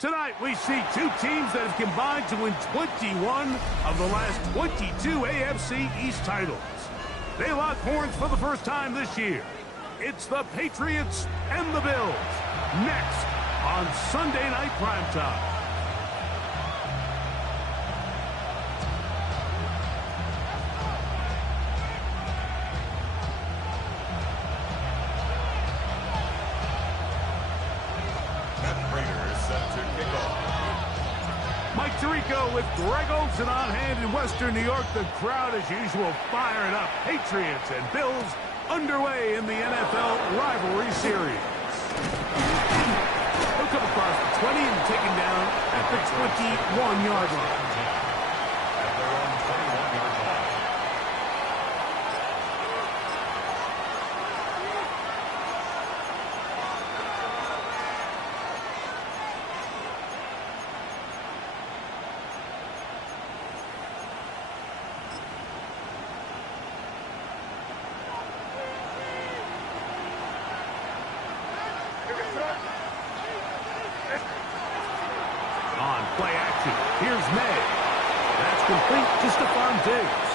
Tonight, we see two teams that have combined to win 21 of the last 22 AFC East titles. They lock horns for the first time this year. It's the Patriots and the Bills. Next on Sunday Night Primetime. With Greg Olsen on hand in Western New York, the crowd as usual firing up. Patriots and Bills underway in the NFL rivalry series. He'll come across the 20 and taken down at the 21-yard line. At their own 21-yard line. On play action, here's May. That's complete to Stephon Diggs.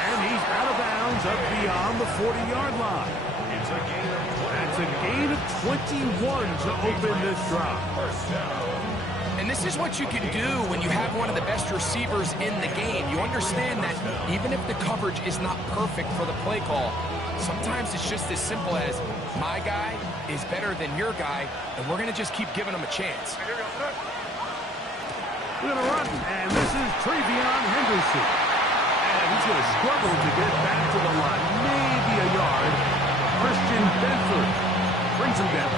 And he's out of bounds up beyond the 40-yard line. It's a gain of 20. That's a gain of 21 to open this drive. First down. And this is what you can do when you have one of the best receivers in the game. You understand that even if the coverage is not perfect for the play call, sometimes it's just as simple as my guy is better than your guy, and we're going to just keep giving him a chance. We're going to run, and this is Travion Henderson. And he's going to struggle to get back to the line, maybe a yard. Christian Benford brings him down.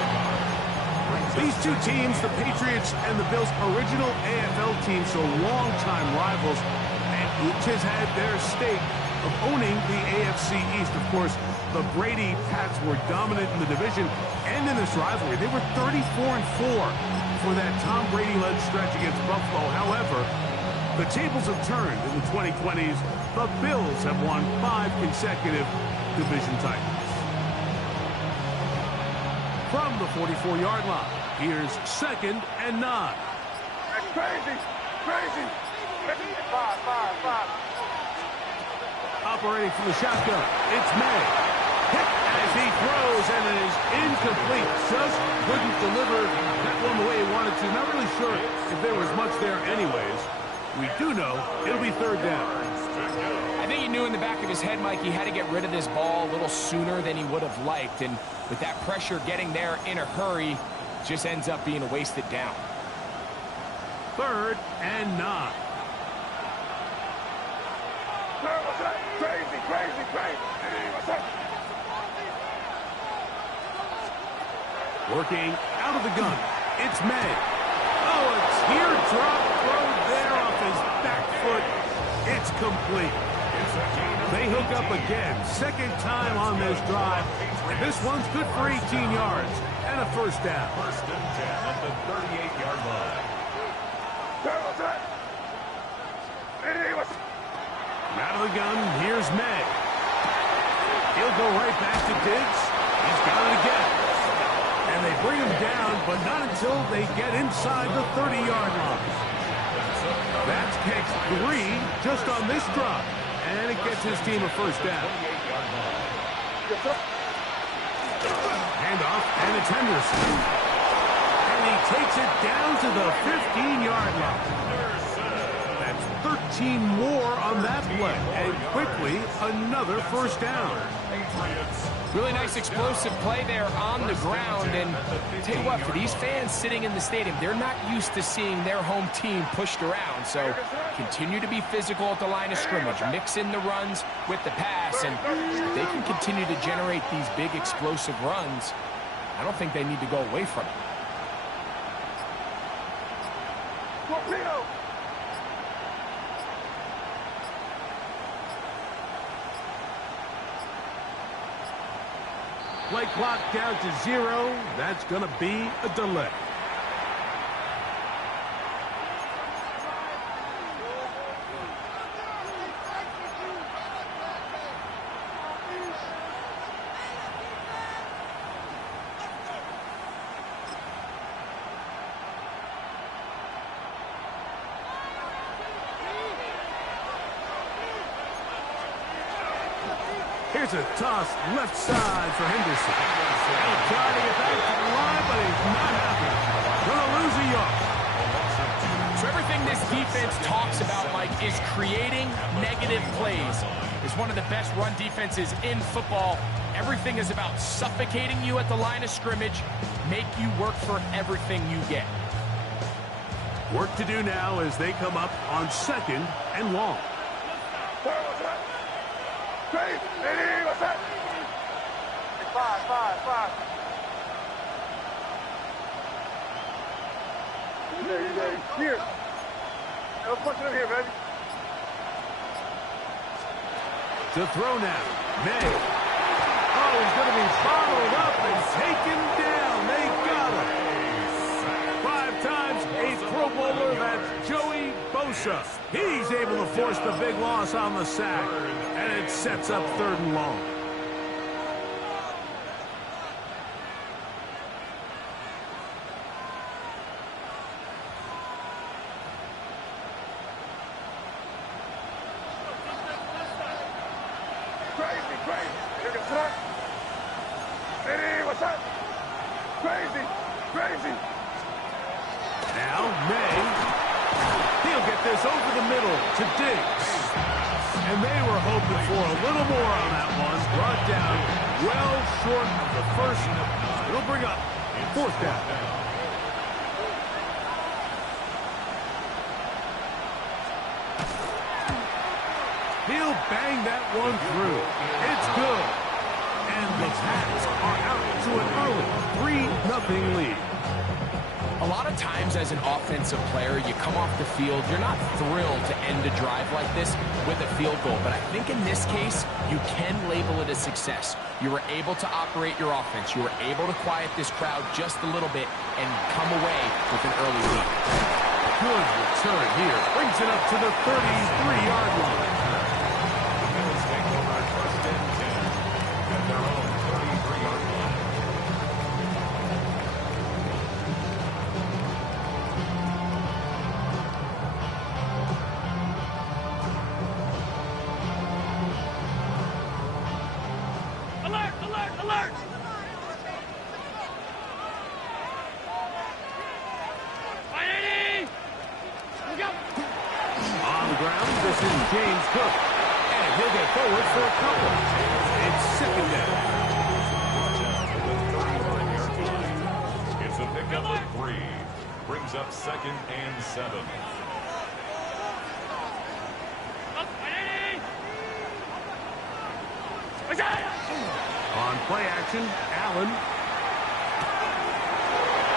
These two teams, the Patriots and the Bills, original AFL teams, so longtime rivals, and each has had their stake of owning the AFC East. Of course, the Brady Pats were dominant in the division and in this rivalry. They were 34-4 for that Tom Brady-led stretch against Buffalo. However, the tables have turned in the 2020s. The Bills have won 5 consecutive division titles. From the 44-yard line, here's 2nd and 9. That's crazy, crazy. 5. Operating from the shotgun, it's May. Hit as he throws, and it is incomplete. Just couldn't deliver that one the way he wanted to. Not really sure if there was much there anyways. We do know it'll be 3rd down. I think he knew in the back of his head, Mike, he had to get rid of this ball a little sooner than he would have liked. And with that pressure getting there in a hurry, just ends up being a wasted down. 3rd and 9. What's up? Crazy. What's up? Working out of the gun, it's May. Oh, a teardrop throw there off his back foot. It's complete. They hook up again, 2nd time on this drive. And this one's good for 18 yards and a 1st down. 1st and 10 at the 38-yard line. What's up? What's up? Out of the gun, here's May. He'll go right back to Diggs. He's got it again. And they bring him down, but not until they get inside the 30-yard line. That's Keck's 3 just on this drive. And it gets his team a 1st down. Handoff, and it's Henderson. And he takes it down to the 15-yard line. That's 13 more on that play. And quickly, another 1st down. Really nice explosive play there on the ground. And tell you what, for these fans sitting in the stadium, they're not used to seeing their home team pushed around. So continue to be physical at the line of scrimmage. Mix in the runs with the pass. And if they can continue to generate these big explosive runs, I don't think they need to go away from it. Torpedo! Play clock down to 0. That's going to be a delay. Here's a toss left side for Henderson. He'll try to get back to the line, but he's not happy. Gonna lose a yard. So everything this defense talks about, Mike, is creating negative plays. It's one of the best run defenses in football. Everything is about suffocating you at the line of scrimmage, make you work for everything you get. Work to do now as they come up on 2nd and long. What's up? Crazy. What's up? 5. You there. Here. Let's punch it in here, baby. To throw now. May. Oh, he's going to be bottled up and taken down. They got him. 5 times a Pro Bowler. That's Joey Bosa. He's able to force the big loss on the sack. And it sets up 3rd and long. Crazy. Look at that. Hey, what's up? Crazy. Now, May. He'll get this over the middle to Diggs. And they were hoping for a little more on that one. Brought down well short of the 1st. It'll bring up 4th down. He'll bang that one through. It's good. And the Pats are out to an early 3-0 lead. A lot of times as an offensive player, you come off the field, you're not thrilled to end a drive like this with a field goal. But I think in this case, you can label it a success. You were able to operate your offense. You were able to quiet this crowd just a little bit and come away with an early lead. Good return here. Brings it up to the 33-yard line. Bills take over first and 10 at their own 33-yard line. Alert! Alert! Alert! On the ground, this is James Cook. And he'll get forward for a couple. It's second down. It's a pickup of 3. Brings up second and 7. On play action, Allen.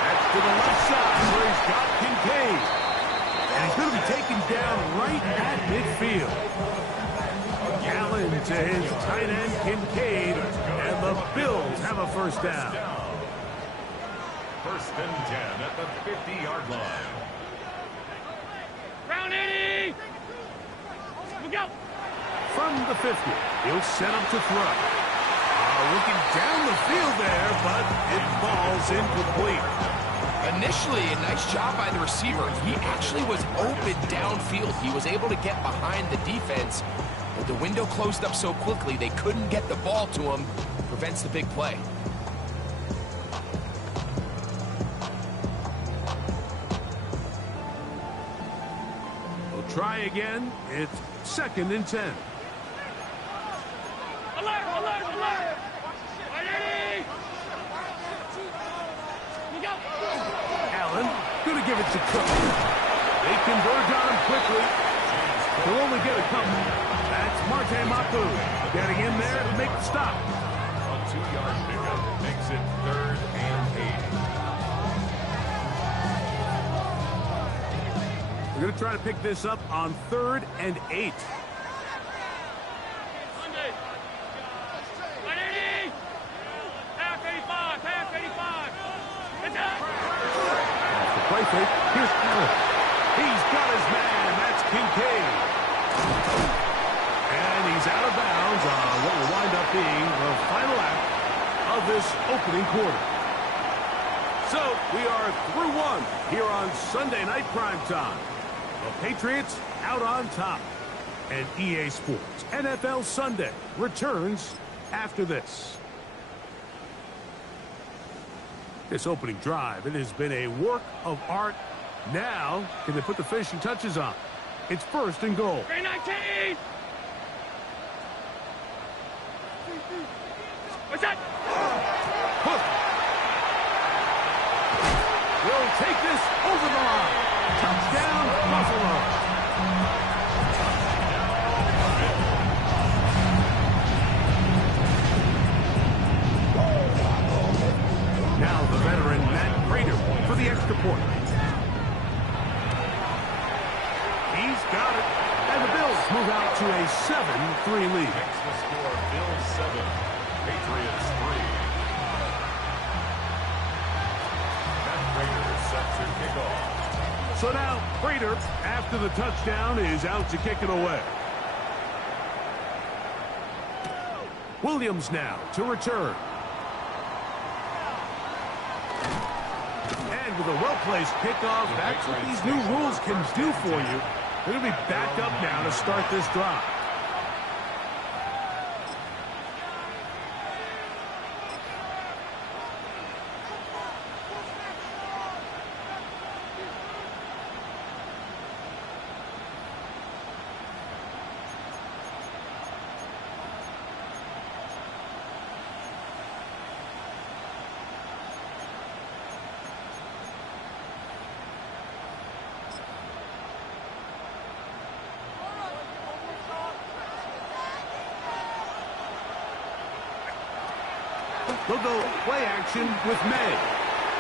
That's to the left side where he's got Kincaid. And he's going to be taken down right at midfield. Allen to his tight end, Kincaid. And the Bills have a first down. First and 10 at the 50-yard line. Round 80! Look out! From the 50, he'll set up to throw. Looking down the field there, but it falls incomplete. Initially, a nice job by the receiver. He actually was open downfield. He was able to get behind the defense, but the window closed up so quickly they couldn't get the ball to him. Prevents the big play. We'll try again. It's second and 10. Alert! Alert! Alert! 180! Look out! Allen, gonna give it to Cook. They converge on him quickly. He'll only get a couple. That's Marte Mapu getting in there to make the stop. A 2-yard pickup makes it third and 8. We're gonna try to pick this up on third and 8. 180! Half 85! Half 85! It's out! Off the play fake. Here's Allen. He's got his man. That's Kincaid. And he's out of bounds on what will wind up being the final act of this opening quarter. So we are through one here on Sunday Night Primetime. The Patriots out on top. And EA Sports NFL Sunday returns after this. This opening drive, it has been a work of art. Now, can they put the finishing touches on? It's first and goal. 319! What's that? Hook. Will take this over the line. Touchdown, Buffalo. Now the veteran Matt Prater for the extra point. He's got it. And the Bills move out to a 7-3 lead. Makes the score Bills 7, Patriots 3. Matt Prater is set to kick off. So now Prater, after the touchdown, is out to kick it away. Williams now to return. And with a well-placed kickoff, that's what these new rules can do for you. They're going to be backed up now to start this drive. They'll go play action with May.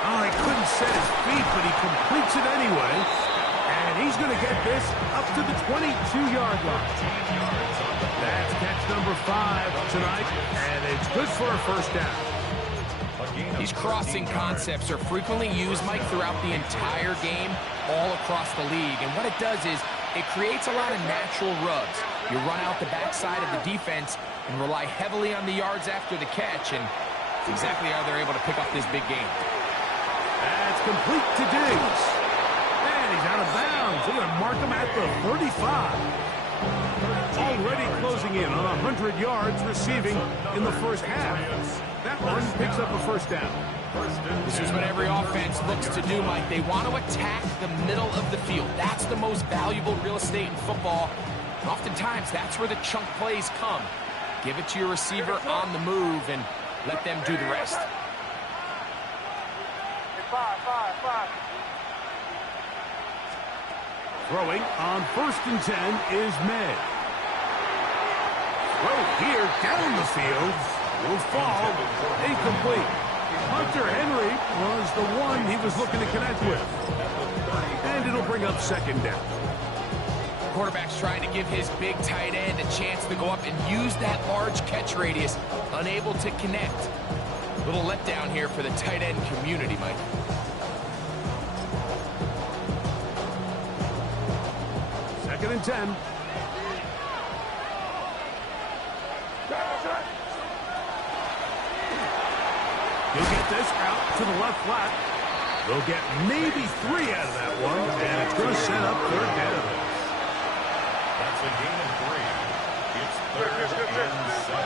Oh, he couldn't set his feet, but he completes it anyway. And he's going to get this up to the 22-yard line. That's catch number 5 tonight, and it's good for a first down. These crossing concepts are frequently used, Mike, throughout the entire game, all across the league. And what it does is it creates a lot of natural rubs. You run out the backside of the defense and rely heavily on the yards after the catch, and it's exactly how they're able to pick up this big game. That's complete to Diggs. And he's out of bounds. They're going to mark him at the 35. Already closing in on 100 yards receiving in the first half. That one picks up a first down. This is what every offense looks to do, Mike. They want to attack the middle of the field. That's the most valuable real estate in football. And oftentimes, that's where the chunk plays come. Give it to your receiver on the move and let them do the rest. Throwing on 1st and 10 is May. Throw here down the field. Will fall. Incomplete. Hunter Henry was the one he was looking to connect with. And it'll bring up 2nd down. Quarterback's trying to give his big tight end a chance to go up and use that large catch radius. Unable to connect. Little letdown here for the tight end community, Mike. Second and 10. He'll get this out to the left flat. They'll get maybe 3 out of that one, and it's going to set up 3rd down. That's a gain of 3. It's 3rd and 7.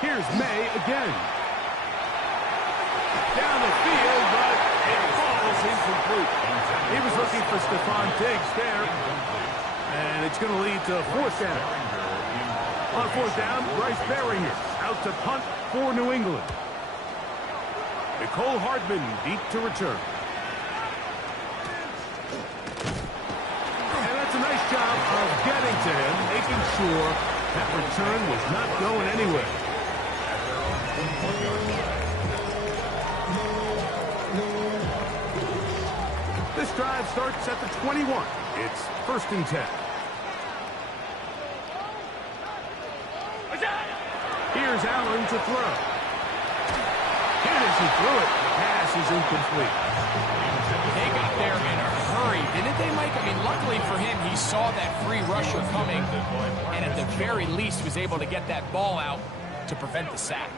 Here's May again. Down the field, but it falls incomplete. He was looking for Stephon Diggs there, and it's going to lead to 4th down. On 4th down, Bryce Baringer out to punt for New England. Nicole Hardman deep to return. And that's a nice job of getting to him, making sure that return was not going anywhere. This drive starts at the 21. It's 1st and 10. Here's Allen to throw. Here's he threw it. The pass is incomplete. They got there in a hurry, didn't they, Mike? I mean, luckily for him, he saw that free rusher coming, and at the very least was able to get that ball out to prevent the sack.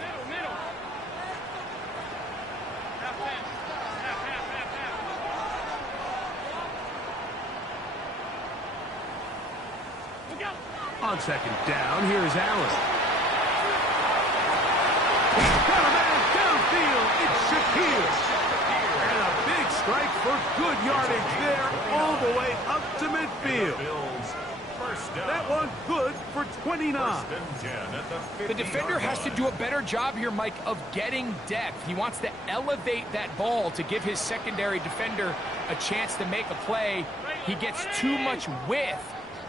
On 2nd down, here's Allen. He's got a man downfield. It's Shakir. And a big strike for good yardage there all the way up to midfield. That one good for 29. The defender has to do a better job here, Mike, of getting depth. He wants to elevate that ball to give his secondary defender a chance to make a play. He gets too much width,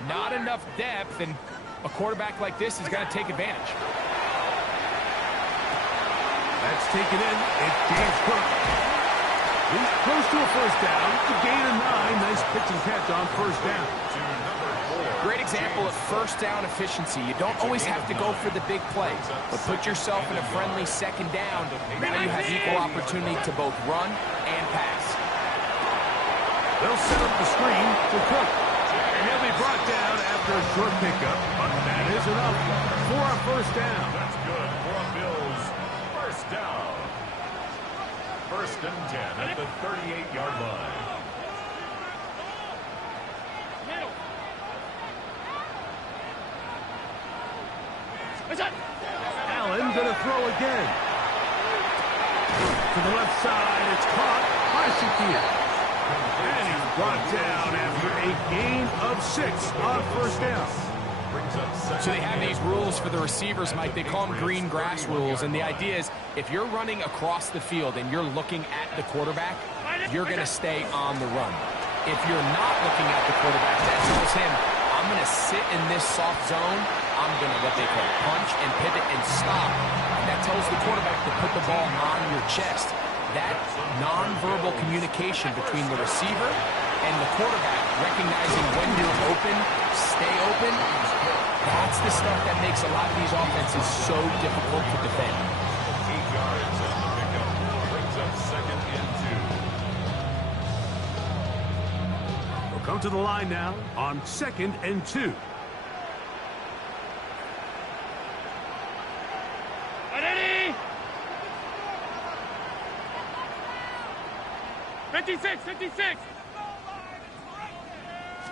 not enough depth, and a quarterback like this is going to take advantage. That's taken in. It's James Cook. He's close to a 1st down. A gain of 9. Nice pitch and catch on 1st down. Great example of 1st down efficiency. You don't always have to go for the big play, but put yourself in a friendly 2nd down. Now you have equal opportunity to both run and pass. They'll set up the screen to Cook. And he'll be brought down after a short pickup. But that is enough for a 1st down. That's good for a Bills 1st down. 1st and 10 at the 38-yard line. Allen going to throw again. To the left side, it's caught by Shakir. And he's brought down after a gain of 6 on 1st down. So they have these rules for the receivers, Mike. They call them green grass rules, and the idea is if you're running across the field and you're looking at the quarterback, you're going to stay on the run. If you're not looking at the quarterback, that tells him, I'm going to sit in this soft zone I'm going to, what they call, punch and pivot and stop. And that tells the quarterback to put the ball on your chest. That nonverbal communication between the receiver and the quarterback, recognizing when you're open, stay open, that's the stuff that makes a lot of these offenses so difficult to defend. 8 yards on the pickup. Brings up 2nd and 2. We'll come to the line now on 2nd and 2. Ready? 56, 56.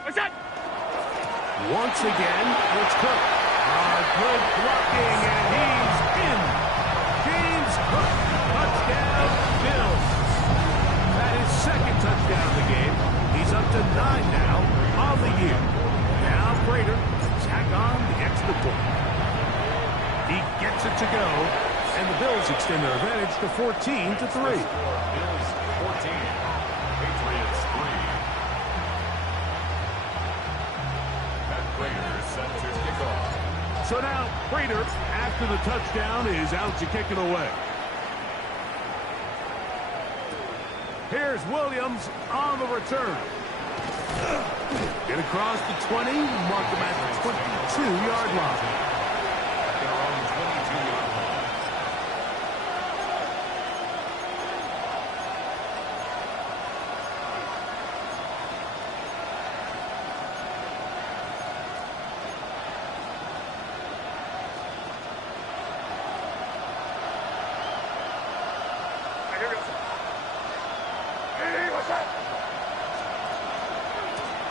What's that? Once again, it's Cook. Good blocking, and he's in. James Cook, touchdown, Bills. That is 2nd touchdown of the game. He's up to 9 now on the year. Now Prater tack on the extra point. He gets it to go, and the Bills extend their advantage to 14-3. Bills 14, Patriots 3. Matt Prater set to kick off. So now Prater, after the touchdown, is out to kick it away. Here's Williams on the return. Get across the 20, mark him at the 22-yard line. At their own 22-yard line.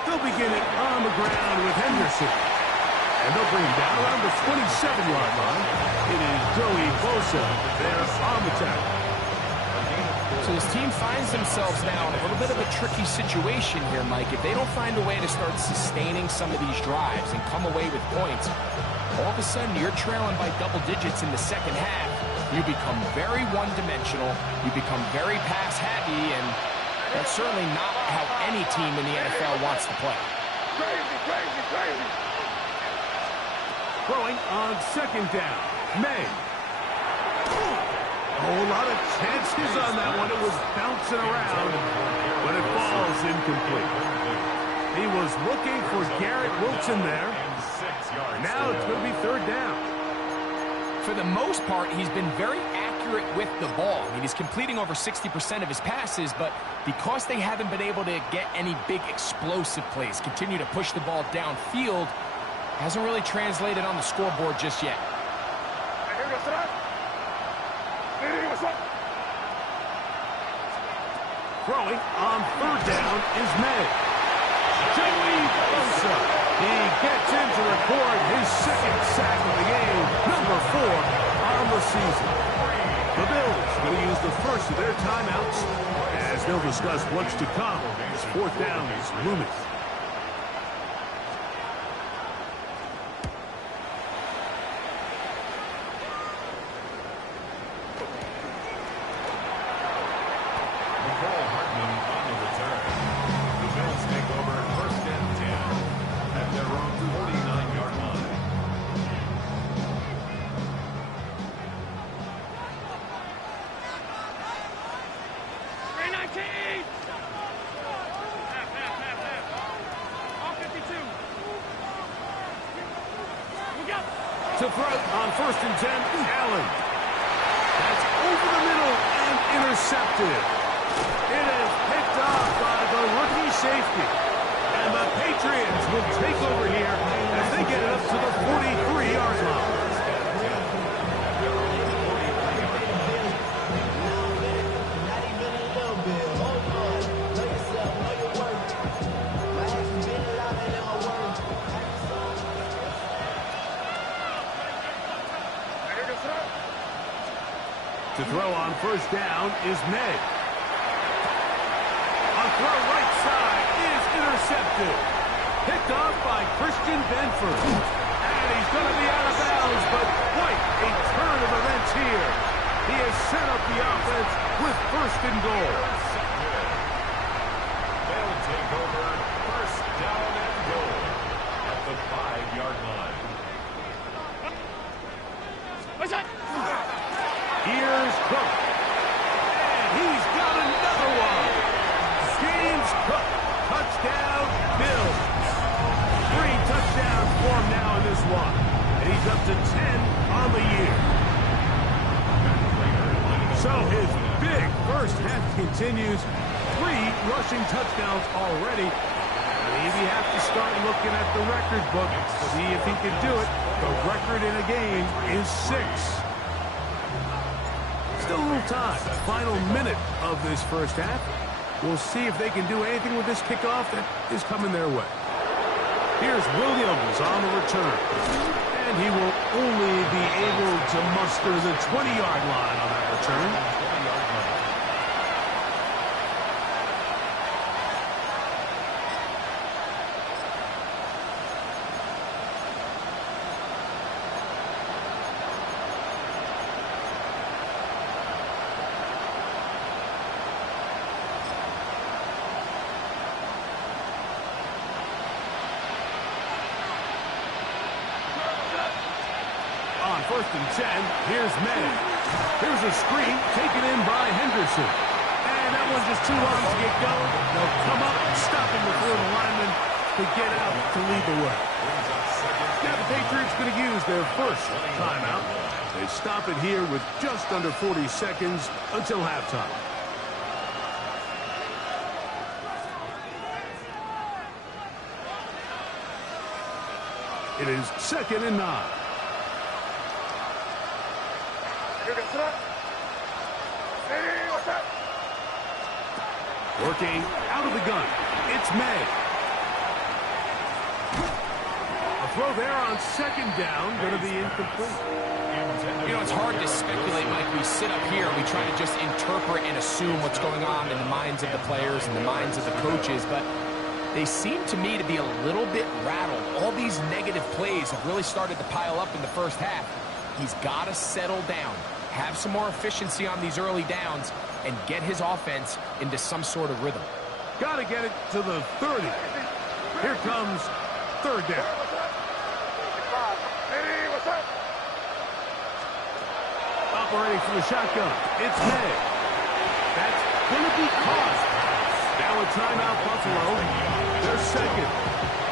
They'll begin it on the ground with Henderson. And they'll bring him down around the 27-yard line. It is Joey Bosa there on the tackle. So this team finds themselves now in a little bit of a tricky situation here, Mike. If they don't find a way to start sustaining some of these drives and come away with points, all of a sudden you're trailing by double digits in the second half. You become very one-dimensional. You become very pass-happy, and that's certainly not how any team in the NFL wants to play. Crazy, crazy, crazy. Throwing on 2nd down. May. A whole lot of chances on that one. It was bouncing around, but it falls incomplete. He was looking for Garrett Wilson there. Now it's going to be 3rd down. For the most part, he's been very accurate with the ball. I mean, he's completing over 60% of his passes, but because they haven't been able to get any big explosive plays, continue to push the ball downfield, hasn't really translated on the scoreboard just yet. Throwing on 3rd down is May. Joey Bosa. He gets in to record his 2nd sack of the game, number 4 on the season. The Bills going to use the first of their timeouts, as they'll discuss what's to come. As 4th down is looming. To throw on 1st and 10, Allen. That's over the middle and intercepted. It is picked off by the rookie safety. And the Patriots will take over here as they get it up to the 43-yard line. To throw on 1st down is May. A throw right side is intercepted. Picked off by Christian Benford. And he's going to be out of bounds, but quite a turn of events here. He has set up the offense with 1st and goal. They'll take over 1st down and goal at the 5-yard line. a 10 on the year. So his big first half continues. 3 rushing touchdowns already. Maybe have to start looking at the record book. See if he can do it. The record in a game is 6. Still a little time. Final minute of this first half. We'll see if they can do anything with this kickoff that is coming their way. Here's Williams on the return. And he will only be able to muster the 20-yard line on that return. On 1st and 10, here's May. Here's a screen taken in by Henderson. And that one's just too long to get going. They'll come up, stop him before the lineman to get out to lead the way. Now the Patriots going to use their first timeout. They stop it here with just under 40 seconds until halftime. It is 2nd and 9. Working out of the gun. It's May. A throw there on 2nd down. Going to be incomplete. You know, it's hard to speculate, Mike. We sit up here and we try to just interpret and assume what's going on in the minds of the players and the minds of the coaches, but they seem to me to be a little bit rattled. All these negative plays have really started to pile up in the first half. He's got to settle down, have some more efficiency on these early downs, and get his offense into some sort of rhythm. Got to get it to the 30. Here comes 3rd down. Operating from the shotgun. It's May. That's going to be caught. Now a timeout, Buffalo. They're 2nd.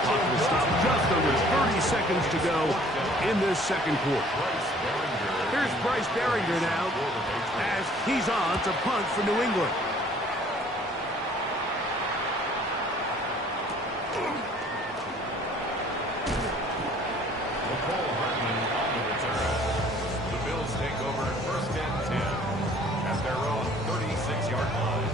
Clock will stop just under 30 seconds to go in this 2nd quarter. Here's Bryce Berringer now as he's on to punt for New England. The Bills take over 1st and 10 at their own 36-yard line.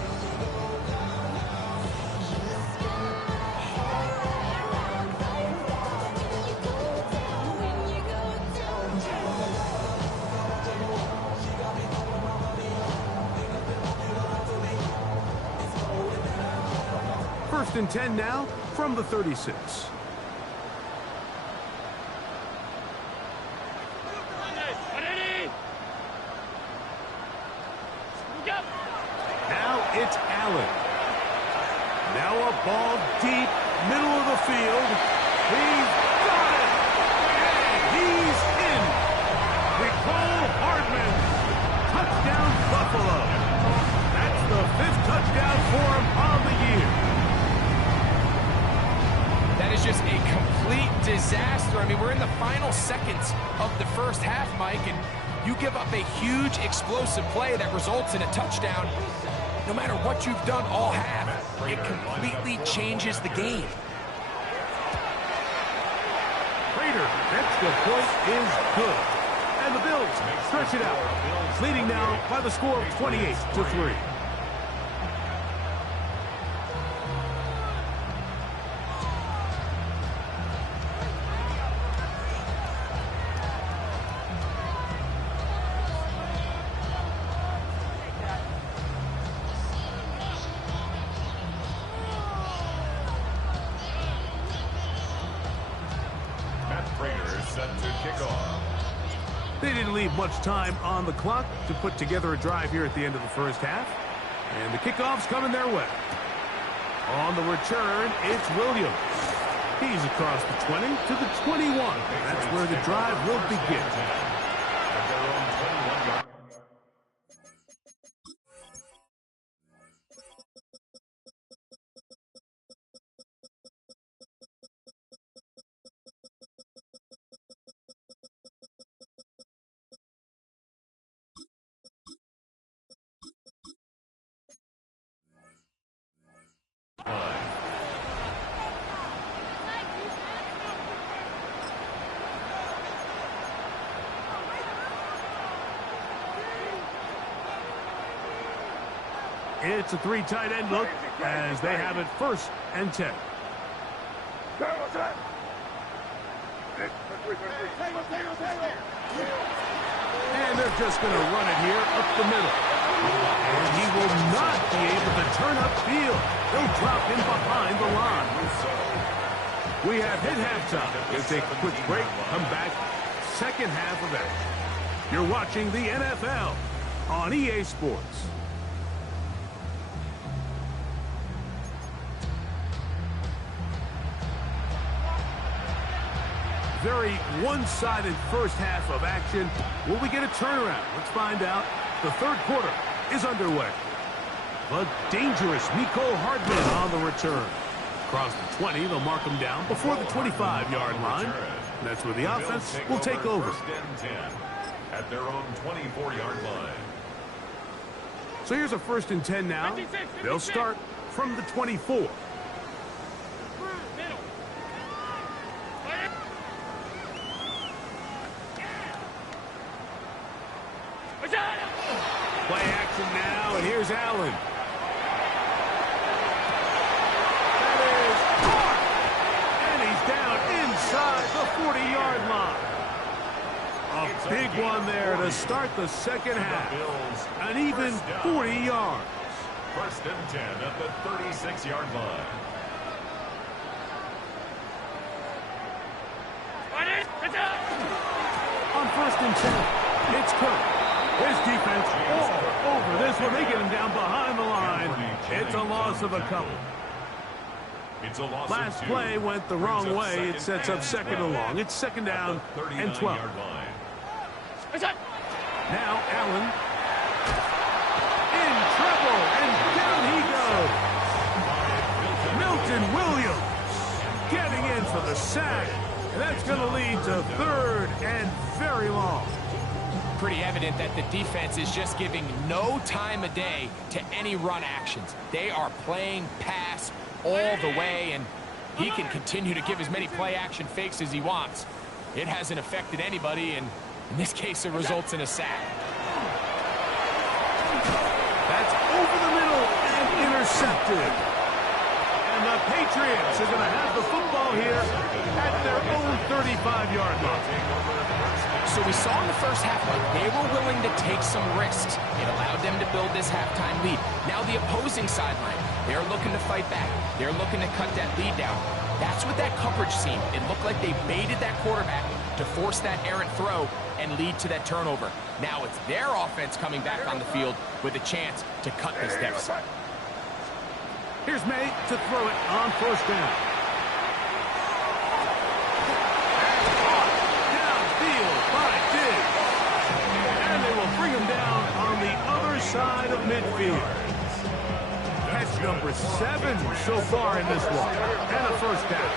First and 10 now from the 36. Now it's Allen. Now a ball deep, middle of the field. He's got it! And he's in! Nicole Hardman. Touchdown, Buffalo. That's the 5th touchdown for him on the year. That is just a complete disaster. I mean, we're in the final seconds of the first half, Mike, and you give up a huge explosive play that results in a touchdown. No matter what you've done all half, it completely changes the game. Prater, extra point is good. And the Bills stretch it out, leading now by the score of 28-3. Set to kick off. They didn't leave much time on the clock to put together a drive here at the end of the first half. And the kickoff's coming their way. On the return, it's Williams. He's across the 20 to the 21. That's where the drive will begin. It's a 3 tight end look as they have it 1st and 10. And they're just going to run it here up the middle. And he will not be able to turn upfield. They'll drop him behind the line. We have hit halftime. We'll take a quick break, come back, second half of action. You're watching the NFL on EA Sports. Very one-sided first half of action. Will we get a turnaround? Let's find out. The third quarter is underway. But dangerous Mecole Hardman on the return. Across the 20, they'll mark him down before the 25-yard line. That's where the offense will take over. 1st and 10 at their own 24-yard line. So here's a 1st and 10 now. They'll start from the 24. Play action now, and here's Allen. That is hard. And he's down inside the 40-yard line. A big one there to start the second half. An even 40 yards. 1st and 10 at the 36-yard line. On 1st and 10, it's Kirk. His defense all over this one. They get him down behind the line. It's a loss of a couple. It's a loss Last of 2. play went the wrong way. It sets up 2nd and long. It's 2nd down and 12. Now Allen in trouble, and down he goes. Milton Williams getting in for the sack. And that's going to lead to 3rd and very long. Pretty evident that the defense is just giving no time of day to any run actions. They are playing pass all the way, and he can continue to give as many play action fakes as he wants. It hasn't affected anybody, and in this case, it results in a sack. That's over the middle and intercepted. And the Patriots are going to have the football here at their own 35-yard line. So we saw in the first half, they were willing to take some risks. It allowed them to build this halftime lead. Now the opposing sideline, they're looking to fight back. They're looking to cut that lead down. That's what that coverage seemed. It looked like they baited that quarterback to force that errant throw and lead to that turnover. Now it's their offense coming back on the field with a chance to cut this deficit. Here's May to throw it on 1st down. Downfield by Diggs. And they will bring him down on the other side of midfield. Catch number 7 so far in this one. And a 1st down.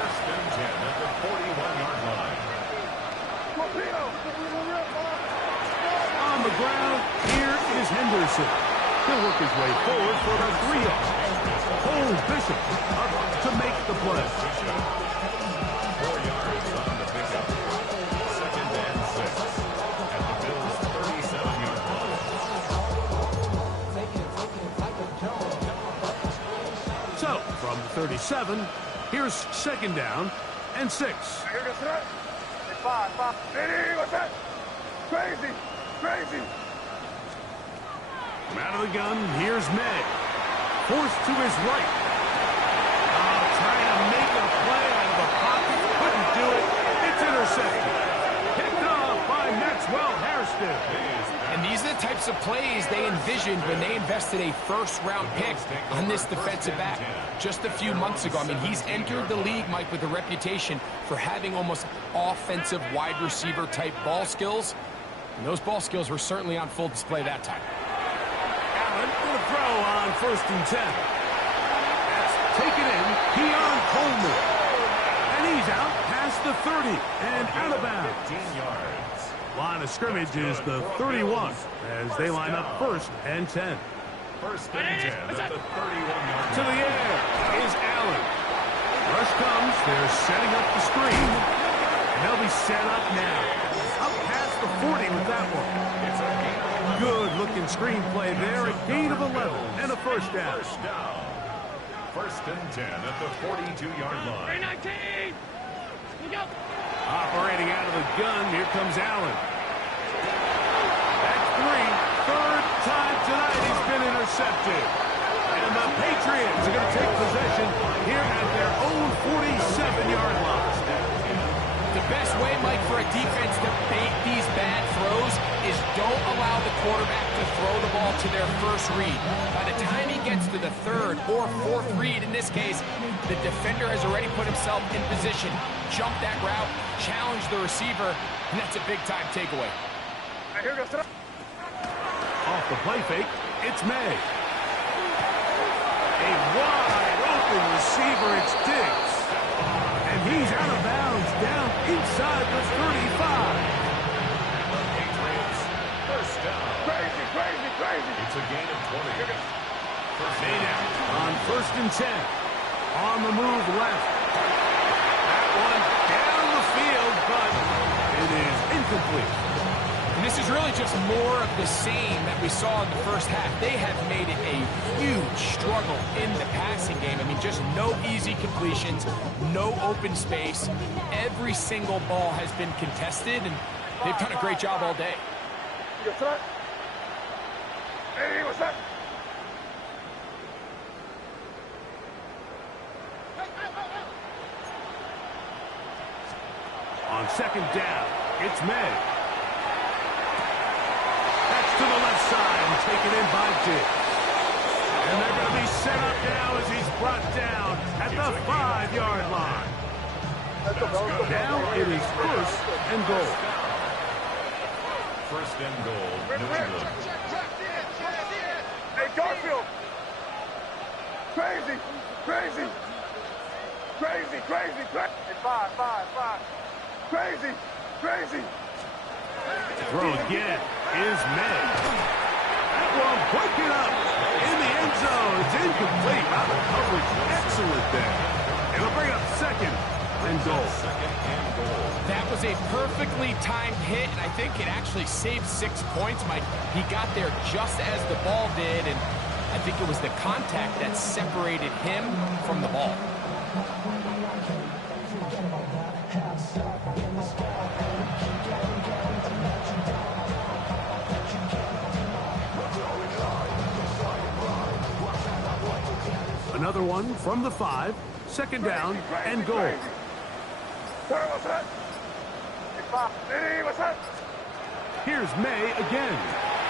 1st and 10 at the 41-yard line. On the ground, here is Henderson. He'll work his way forward for the 3-yard. Cole Bishop up to make the play. 4 yards on the pickup. 2nd and 6 at the Bills' 37-yard line. So, from the 37, here's 2nd down and 6. From out of the gun, here's May. Forced to his right. Trying to make a play out of the pocket. Couldn't do it. It's intercepted. Picked off by Maxwell Hairston. And these are the types of plays they envisioned when they invested a 1st-round pick on this defensive back just a few months ago. I mean, he's entered the league, Mike, with a reputation for having almost offensive wide receiver type ball skills. And those ball skills were certainly on full display that time. Allen going to throw on 1st and 10. That's taken in. Keon Coleman. And he's out past the 30 and out of bounds. 15 yards. Line of scrimmage is the 31 as they line up 1st and 10. 1st and 10 at the 31-yard To the air is Allen. Rush comes. They're setting up the screen. And they'll be set up now. Up past the 40 with that one. It's a gain of 11. Good-looking screenplay there. A gain of 11 and a first down. First down. First and 10 at the 42-yard line. 19. Go. Operating out of the gun, here comes Allen. That's 3. Third time tonight he's been intercepted. And the Patriots are going to take possession here at their own 47-yard line. The best way, Mike, for a defense to bait these bad throws is don't allow the quarterback to throw the ball to their first read. By the time he gets to the third or fourth read, in this case, the defender has already put himself in position, jumped that route, challenged the receiver, and that's a big-time takeaway. Here goes. Off the play fake, it's May. A wide-open receiver, it's Diggs. And he's out of bounds, down inside the 35. And the Patriots, first down. Crazy, crazy, crazy. It's a gain of 20. First Made down. out on first and 10. On the move left. That one down the field, but it is incomplete. And this is really just more of the same that we saw in the first half. They have made it a huge struggle in the passing game. I mean, just no easy completions, no open space. Every single ball has been contested, and they've done a great job all day. Hey, what's up? On second down, it's May. That's to the left side and taken in by Diggs. And they're going to be set up now as he's brought down at the 5-yard line. Now it is first and goal. First and goal, New England. Hey, Garfield. Crazy, crazy. Crazy, crazy, crazy. Hey, five. Crazy, crazy. Throw again is May. That one broken up in the end zone. It's incomplete. Wow, the coverage excellent there. It'll bring up second and goal. Second and goal. That was a perfectly timed hit, and I think it actually saved 6 points, Mike. He got there just as the ball did, and I think it was the contact that separated him from the ball. Another one from the 5, second down and goal. Sorry, what's that? Hey, what's that? Here's May again.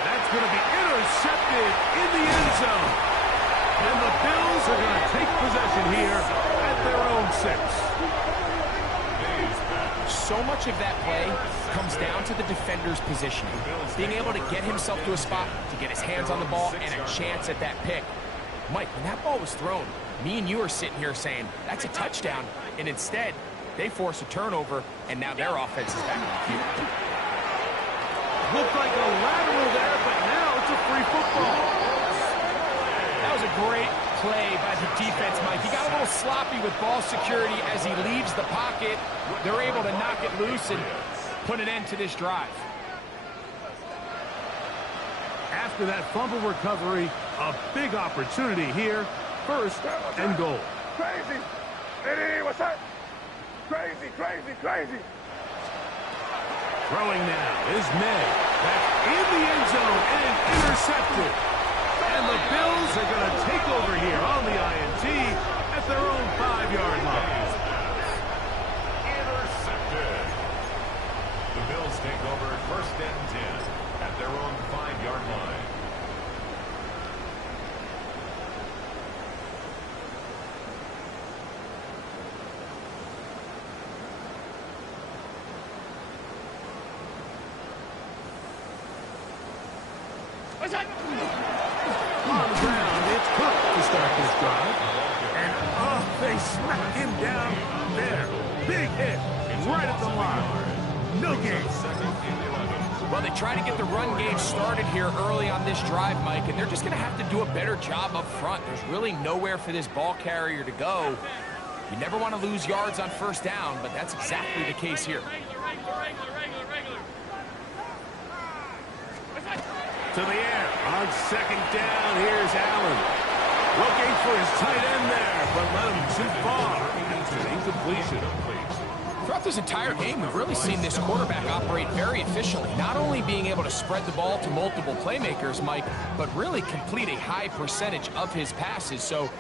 That's going to be intercepted in the end zone. And the Bills are going to take possession here at their own 6. So much of that play comes down to the defender's positioning. Being able to get himself to a spot, to get his hands on the ball, and a chance at that pick. Mike, when that ball was thrown, me and you are sitting here saying, that's a touchdown. And instead, they force a turnover, and now their offense is back on the field. Looked like a lateral there, but now it's a free football. That was a great play by the defense, Mike. He got a little sloppy with ball security as he leaves the pocket. They're able to knock it loose and put an end to this drive. After that fumble recovery, a big opportunity here. First and goal. Crazy. Hey, what's that? Crazy, crazy, crazy. Throwing now is May. That's in the end zone and intercepted. And the Bills are going to take over here on the INT at their own 5-yard line. Intercepted. The Bills take over first and 10 at their own 5-yard line. On the ground, it's Cook to start this drive. And, they smacked him down there. Big hit right at the line. No gain. Well, they try to get the run game started here early on this drive, Mike, and they're just going to have to do a better job up front. There's really nowhere for this ball carrier to go. You never want to lose yards on first down, but that's exactly the case here. Regular. To the air on second down. Here's Allen. Looking for his tight end there, but let him too far. It's an incompletion. Throughout this entire game, we've really seen this quarterback operate very efficiently, not only being able to spread the ball to multiple playmakers, Mike, but really complete a high percentage of his passes. So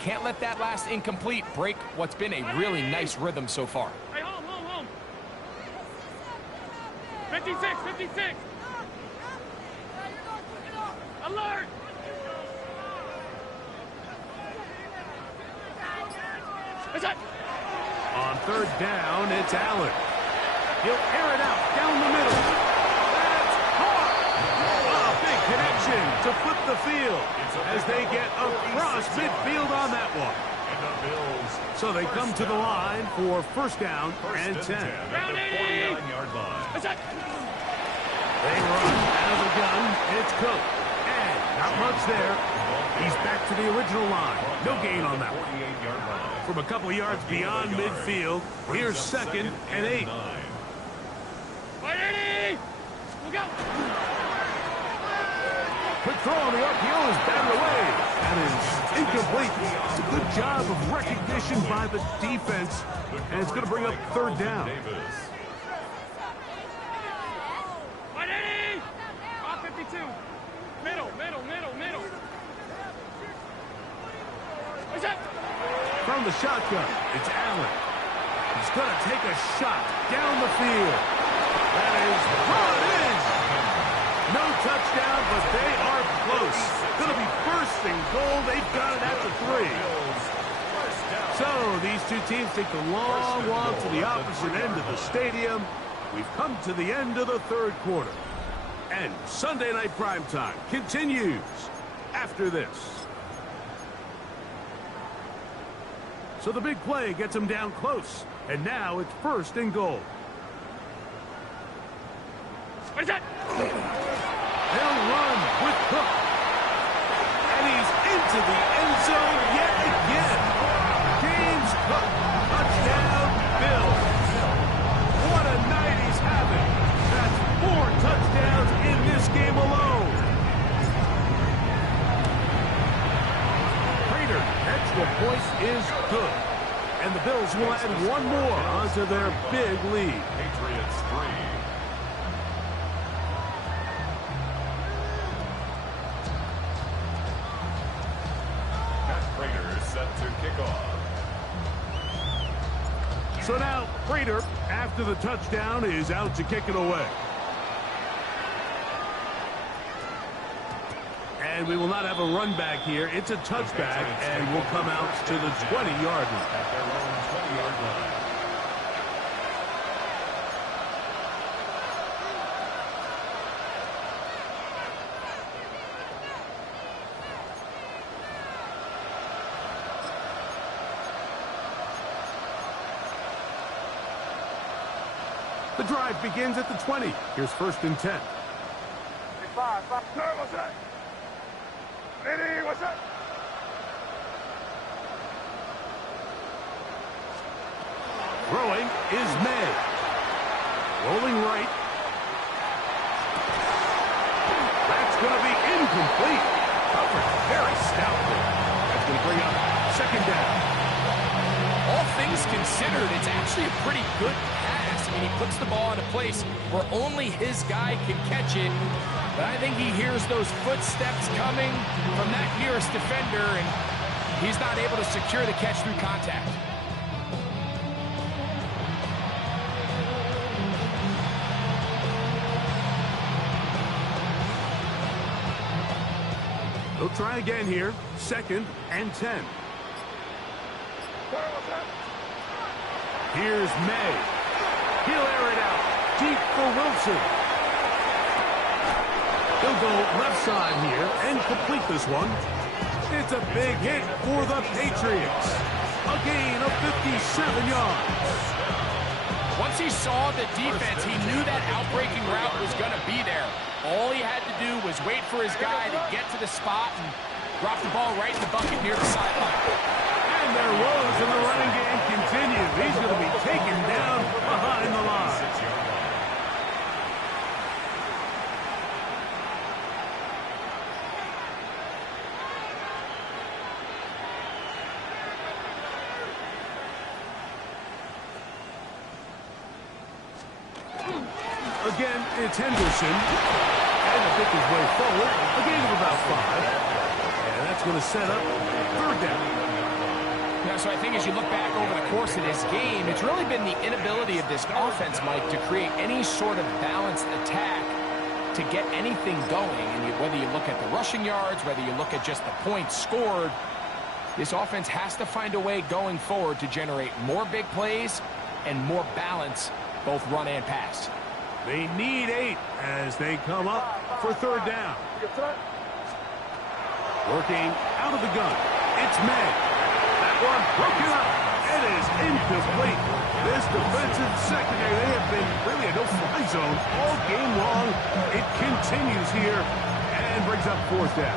can't let that last incomplete break what's been a really nice rhythm so far. Hey, home. 56. Alert! What's that? On third down, it's Allen. He'll air it out down the middle. That's hard. A big connection to flip the field as they get across midfield on that one. So they come to the line for first down and 10. Round 80! What's that? They run out of the gun. It's Cook. And not much there. He's back to the original line. No gain on that one. From a couple yards beyond midfield, here's second and 8. 180! Look out! Quick throw on the RPO is batted away. That is incomplete. It's a good job of recognition by the defense, and it's going to bring up third down. 180! 52. Middle. What's that? From the shotgun, it's Allen. He's going to take a shot down the field. That is brought in. No touchdown, but they are close. Going to be first and goal. They've got it at the 3. So these two teams take the long walk to the opposite end of the stadium. We've come to the end of the third quarter. And Sunday Night Primetime continues after this. So the big play gets them down close. And now it's first and goal. What is that? They'll run with Cook. And he's into the end zone yet again. James Cook, touchdown, Bills. What a night he's having. That's 4 touchdowns in this game alone. Prater, extra point is good. And the Bills will add one more onto their big lead. Patriots 3. Set to kick off. So now, Prater, after the touchdown, is out to kick it away. And we will not have a run back here. It's a touchback, and will come out to the 20-yard line. At their own 20-yard line. The drive begins at the 20. Here's first and 10. What's that? Ready, what's that? Throwing is May. Rolling right. That's going to be incomplete. Covered very stoutly. That's going to bring up second down. All things considered, it's actually a pretty good pass. I mean, he puts the ball in a place where only his guy can catch it. But I think he hears those footsteps coming from that nearest defender, and he's not able to secure the catch through contact. They'll try again here. Second and 10. Here's May. He'll air it out. Deep for Wilson. He'll go left side here and complete this one. It's a big hit for the Patriots. A gain of 57 yards. Once he saw the defense, he knew that outbreaking route was going to be there. All he had to do was wait for his guy to get to the spot and drop the ball right in the bucket near the sideline. And their woes in the running game continue. He's going to be taken down behind the line. Again, it's Henderson. And to pick his way forward. A gain of about 5. And that's going to set up third down. Yeah, so I think as you look back over the course of this game, it's really been the inability of this offense, Mike, to create any sort of balanced attack to get anything going. And whether you look at the rushing yards, whether you look at just the points scored, this offense has to find a way going forward to generate more big plays and more balance, both run and pass. They need 8 as they come up for third down. Working out of the gun. It's May. That one broken up. It is incomplete. This defensive secondary, they have been really a no-fly zone all game long. It continues here and brings up fourth down.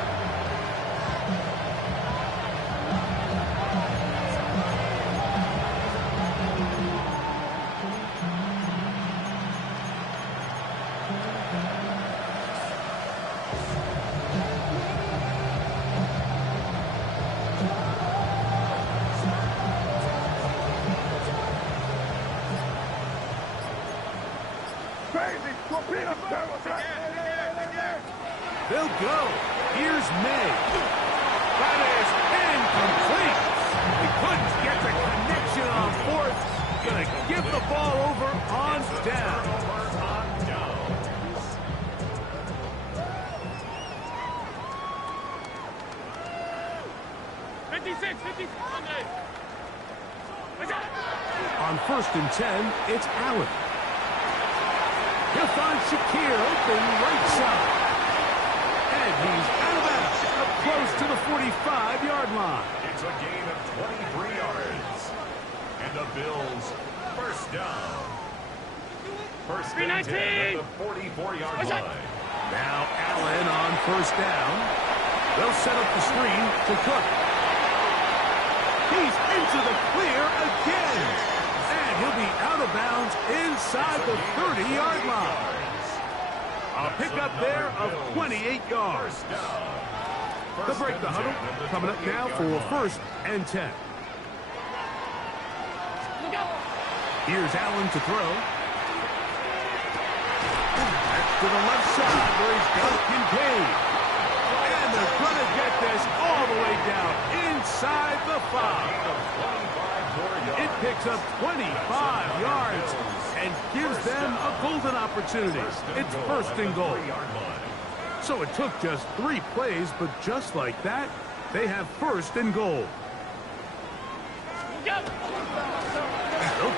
They'll go. Here's May. That is incomplete. He couldn't get the connection on fourth. Going to give the ball over on down. 56. On first and 10, it's Allen. He'll find Shakir open right side. And he's out of bounds, up close to the 45-yard line. It's a gain of 23 yards. And the Bills first down. First and 10 at the 44-yard line. Now Allen on first down. They'll set up the screen to Cook. He's into the clear again. And he'll be out of bounds inside the 30-yard line. A pickup there of 28 yards. They'll break the huddle. Coming up now for first and 10. Here's Allen to throw. That's to the left side where he's got Kincaid. And they're going to get this all the way down inside the 5. It picks up 25 yards and gives them a golden opportunity. It's first and goal. So it took just 3 plays, but just like that, they have first and goal. They'll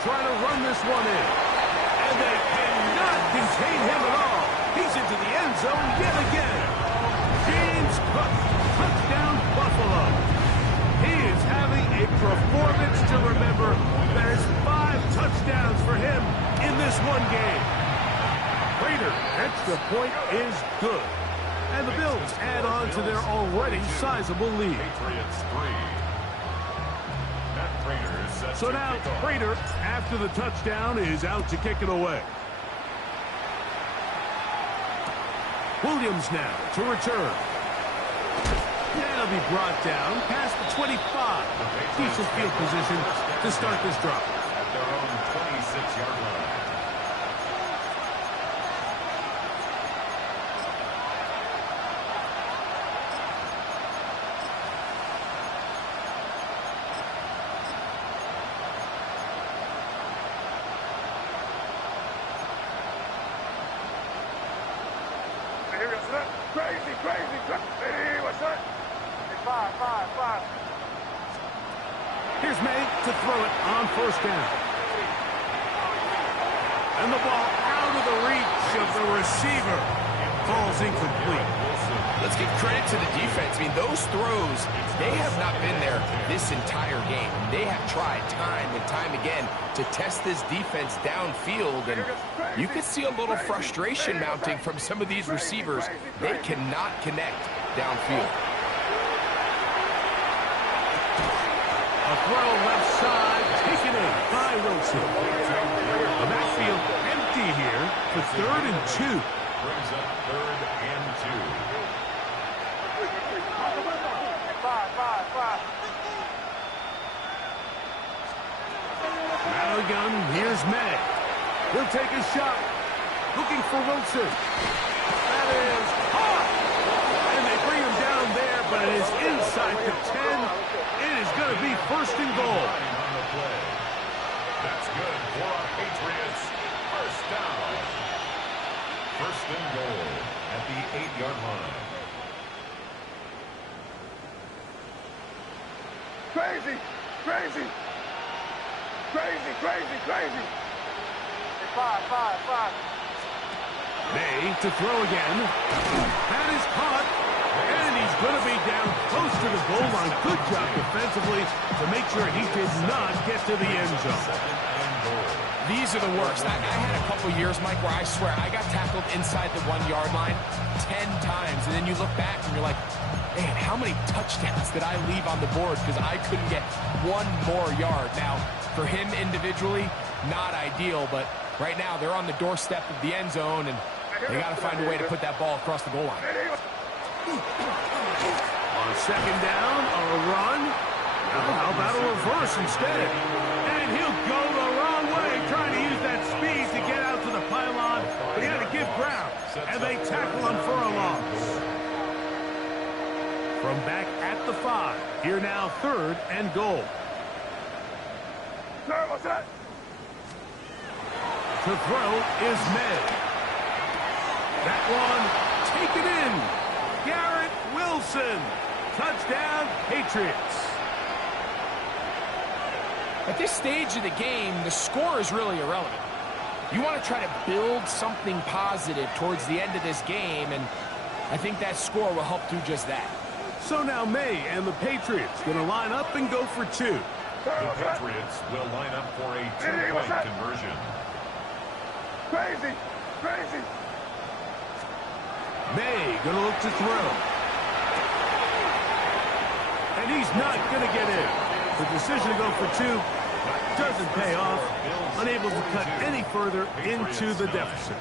try to run this one in. And they cannot contain him at all. He's into the end zone yet again. James Cook, touchdown Buffalo. He is having a performance to remember. There's 5 touchdowns for him in this one game. Prater, extra point is good. And the Bills add on to their already sizable lead. Patriots 3. So now Prater, after the touchdown, is out to kick it away. Williams now to return. That'll be brought down past the 25. Decent field position to start this drive. At their own 26-yard line. Here's May to throw it on first down. And the ball out of the reach of the receiver. Falls incomplete. Let's give credit to the defense. I mean, those throws, they have not been there this entire game. They have tried time and time again to test this defense downfield, and you can see a little frustration mounting from some of these receivers. They cannot connect downfield. A throw left side, taken in by Wilson. The backfield empty here for 3rd and 2. Brings up 3rd and 2. Out of the gun, here's May. He'll take a shot. Looking for Wilson. That is hot. And they bring him down there, but it is inside the 10. It is going to be 1st and goal. On the play. That's good for our Patriots. 1st down. 1st and goal at the 8-yard line. Crazy, crazy, crazy, crazy, crazy. 5. May to throw again. That is caught. And he's going to be down close to the goal line. Good job defensively to make sure he did not get to the end zone. These are the worst. I had a couple years, Mike, where I swear I got tackled inside the 1-yard line 10 times. And then you look back and you're like, man, how many touchdowns did I leave on the board because I couldn't get one more yard? Now, for him individually, not ideal, but right now they're on the doorstep of the end zone, and they got to find a way to put that ball across the goal line. On 2nd down, a run. Well, how about a reverse instead? And he'll go the wrong way, trying to use that speed to get out to the pylon, but he had to give ground, and they tackle him for a loss. From back at the 5, here now 3rd and goal. Sir, what's that? To throw is May. That one taken in. Garrett Wilson. Touchdown, Patriots. At this stage of the game, the score is really irrelevant. You want to try to build something positive towards the end of this game, and I think that score will help do just that. So now May and the Patriots going to line up and go for 2. The Patriots will line up for a 2-point conversion. Crazy, crazy. May going to look to throw. And he's not going to get in. The decision to go for 2 doesn't pay off. Unable to cut any further into the deficit.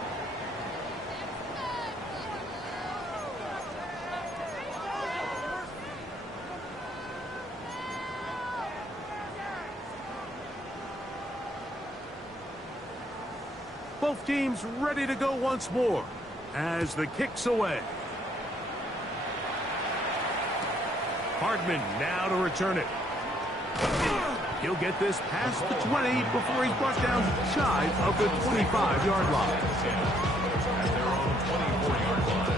Both teams ready to go once more as the kick's away. Hardman now to return it. He'll get this past the 20 before he's brought down shy of the 25-yard line. At their own 24-yard line.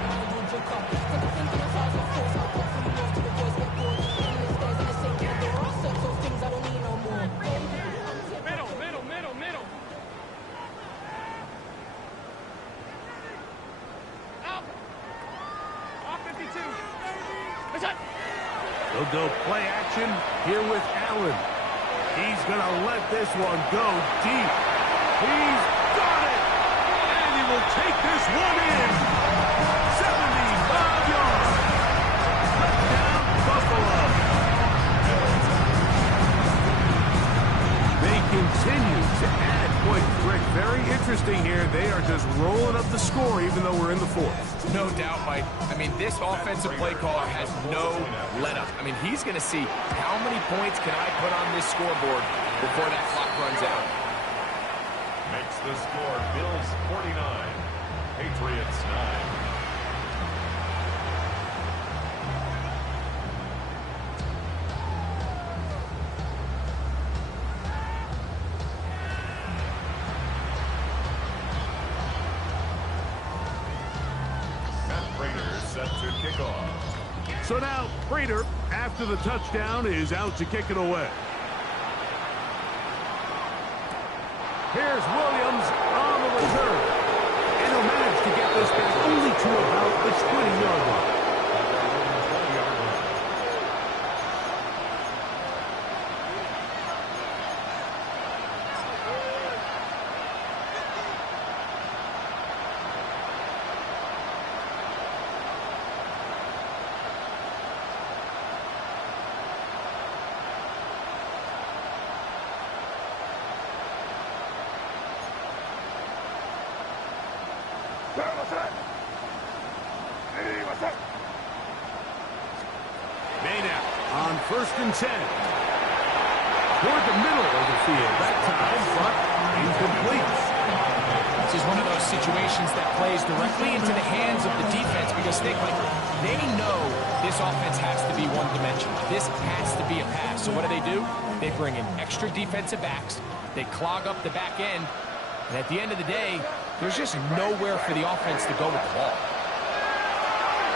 Middle. Out. Off 52. What's that? They'll go play action here with Allen. He's going to let this one go deep. He's got it. And he will take this one in. 75 yards. Touchdown, Buffalo. They continue to add points. Rick, very interesting here. They are just rolling up the score even though we're in the 4th. No doubt, Mike. I mean, this offensive play caller has no let-up. I mean, he's going to see how many points can I put on this scoreboard before that clock runs out. Makes the score Bills 49, Patriots 9. So now, Prater, after the touchdown, is out to kick it away. Here's Williams on the return. And he'll manage to get this back only to about the 20-yard line. Made out on 1st and 10. Toward the middle of the field that time, but incomplete. This is one of those situations that plays directly into the hands of the defense because they know this offense has to be one-dimensional. This has to be a pass. So what do? They bring in extra defensive backs. They clog up the back end. And at the end of the day, there's just nowhere for the offense to go with the ball.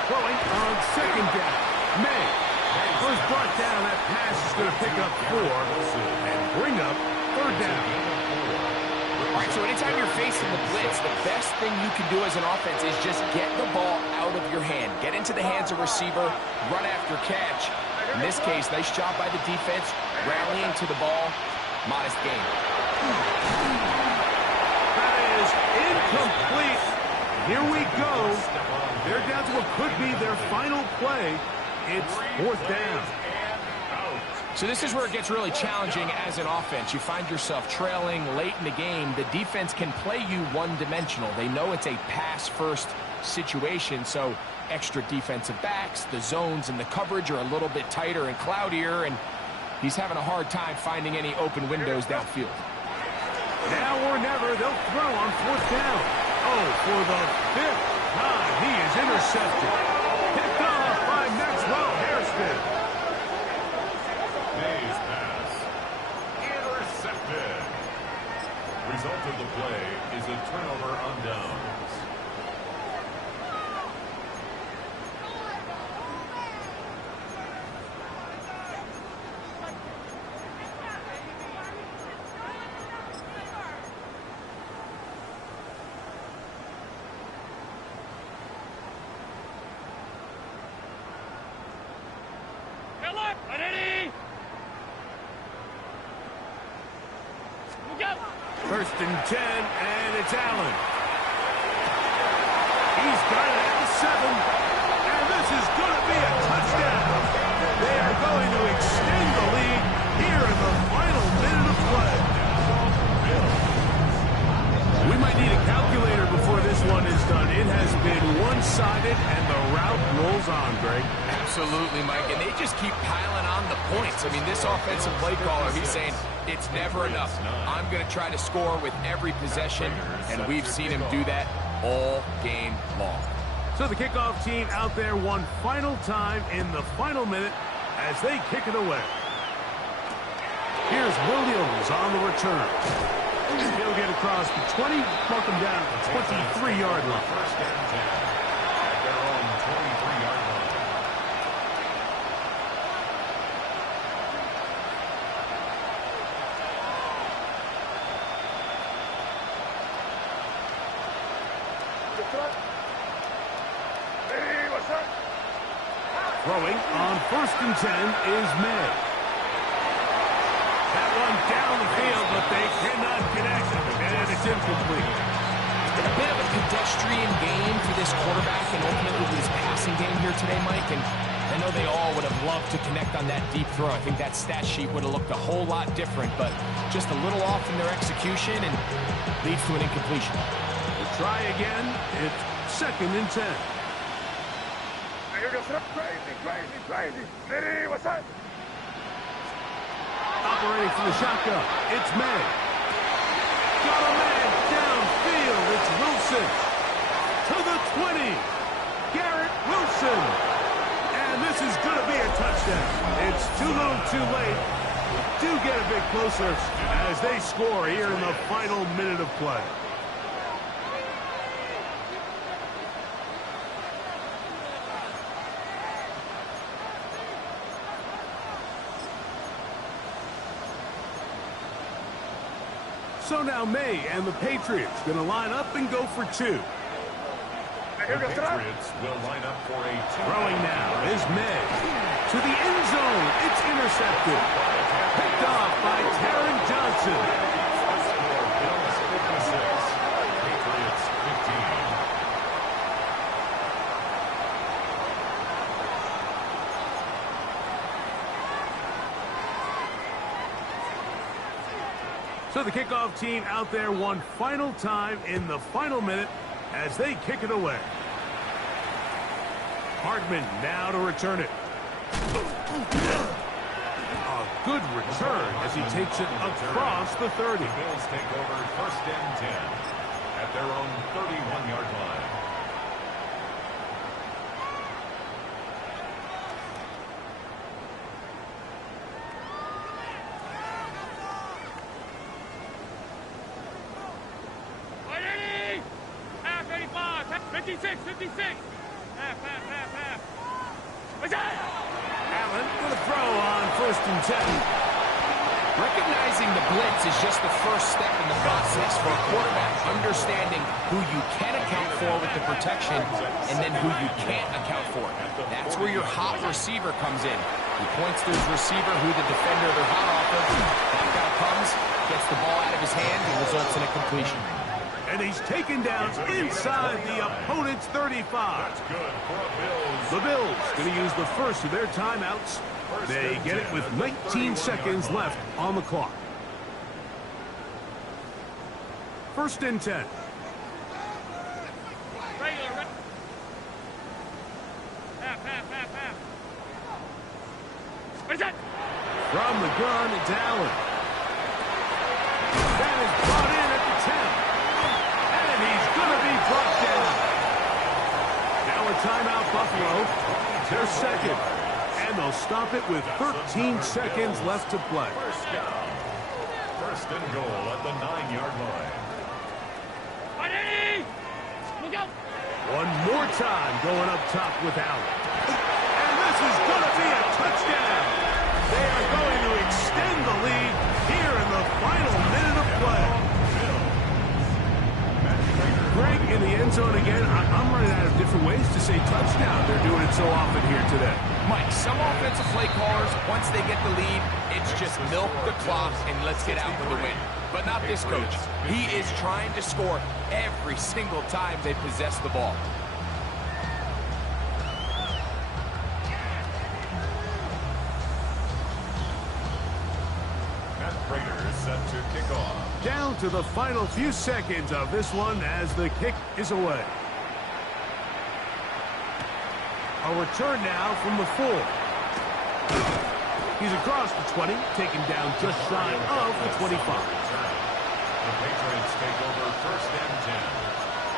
Throwing on 2nd down. May. First brought down, that pass is going to pick up 4 and bring up 3rd down. All right, so anytime you're facing the blitz, the best thing you can do as an offense is just get the ball out of your hand. Get into the hands of receiver, run after catch. In this case, nice job by the defense, rallying to the ball. Modest gain. That is incomplete. Here we go. They're down to what could be their final play. It's 4th down. So this is where it gets really challenging as an offense. You find yourself trailing late in the game. The defense can play you one-dimensional. They know it's a pass-first situation, so extra defensive backs, the zones and the coverage are a little bit tighter and cloudier, and he's having a hard time finding any open windows downfield. Now or never, they'll throw on 4th down. Oh, for the 5th time, he is intercepted. Picked off by Maxwell Hairston. May's pass. Intercepted. Result of the play is a turnover on downs. Ready? Go. 1st and 10, and it's Allen. He's got it at the 7, and this is going to be a touchdown. They are going to extend the lead here in the final minute of play. We might need a calculator before this one is done. It has been one-sided, and the route rolls on, Greg. Absolutely, Mike, and they just keep piling on the points. I mean, this offensive play caller, he's saying, it's never enough. I'm going to try to score with every possession, and we've seen him do that all game long. So the kickoff team out there one final time in the final minute as they kick it away. Here's Williams on the return. He'll get across the 20, mark him down at the 23-yard line. 1st and 10 at their own 23-yard line. Throwing on 1st and 10 is May. That one down the field, but they cannot connect, and it's incomplete. A bit of a pedestrian game for this quarterback and ultimately his passing game here today, Mike. And I know they all would have loved to connect on that deep throw. I think that stat sheet would have looked a whole lot different, but just a little off in their execution and leads to an incompletion. We'll try again. It's 2nd and 10. Crazy. Ready, what's up? Operating from the shotgun, it's May. Got a man downfield, it's Wilson. To the 20, Garrett Wilson. And this is going to be a touchdown. It's too little too late. Do get a bit closer as they score here in the final minute of play. So now May and the Patriots going to line up and go for 2. The Patriots will line up for a 2. Throwing now is May. To the end zone. It's intercepted. Picked off by Taron Johnson. Score Bills 56. Patriots 15. So the kickoff team out there one final time in the final minute as they kick it away. Hardman now to return it. A good return as he takes it across the 30. The Bills take over 1st and 10 at their own 31-yard line. Half 85, 56, 56. Half. What's that? Allen with a throw on 1st and 10. Recognizing the blitz is just the first step in the process for a quarterback, understanding who you can account for with the protection and then who you can't account for. That's where your hot receiver comes in. He points to his receiver who the defender they're hot off of. Back out comes, gets the ball out of his hand, and results in a completion. And he's taken down inside the opponent's 35. That's good for a Bills. The Bills going to use the first of their timeouts. They get it with 19 seconds left on the clock. 1st and 10. Regular. Half. What's that? From the gun, it's Allen. That is brought in at the 10. And he's going to be brought down. Now a timeout, Buffalo. Their second. And they'll stop it with 13 seconds left to play. 1st down. 1st and goal at the 9-yard line. Look out. One more time going up top with Allen. And this is going to be a touchdown. They are going to extend the lead here in the final minute of play. Greg in the end zone again. I'm running out of different ways to say touchdown. They're doing it so often here today. Mike, some offensive play callers, once they get the lead, it's just milk the clock and let's get out for the win. But not this coach. He is trying to score every single time they possess the ball. Matt Prater is set to kick off. Down to the final few seconds of this one as the kick is away. A return now from the 4. He's across the 20, taken down just shy of the 25. The Patriots take over 1st and 10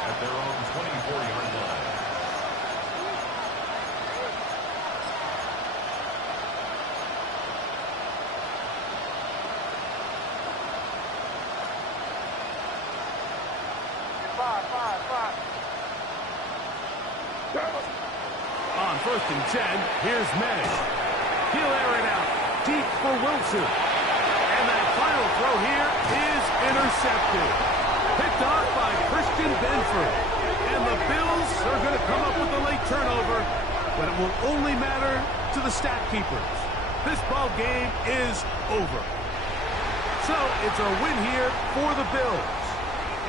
at their own 24-yard line. On 1st and 10, here's May. He'll air it out deep for Wilson. And that final throw here is intercepted. Picked off by Christian Benford. And the Bills are going to come up with a late turnover, but it will only matter to the stat keepers. This ball game is over. So it's a win here for the Bills.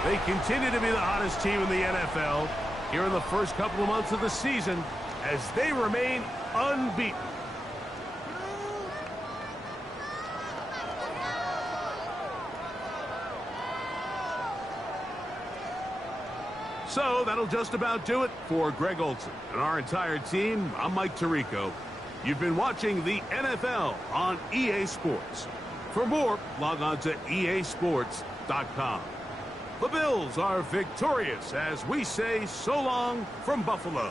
They continue to be the hottest team in the NFL here in the first couple of months of the season as they remain unbeaten. So that'll just about do it for Greg Olson and our entire team. I'm Mike Tirico. You've been watching the NFL on EA Sports. For more, log on to easports.com. The Bills are victorious as we say so long from Buffalo.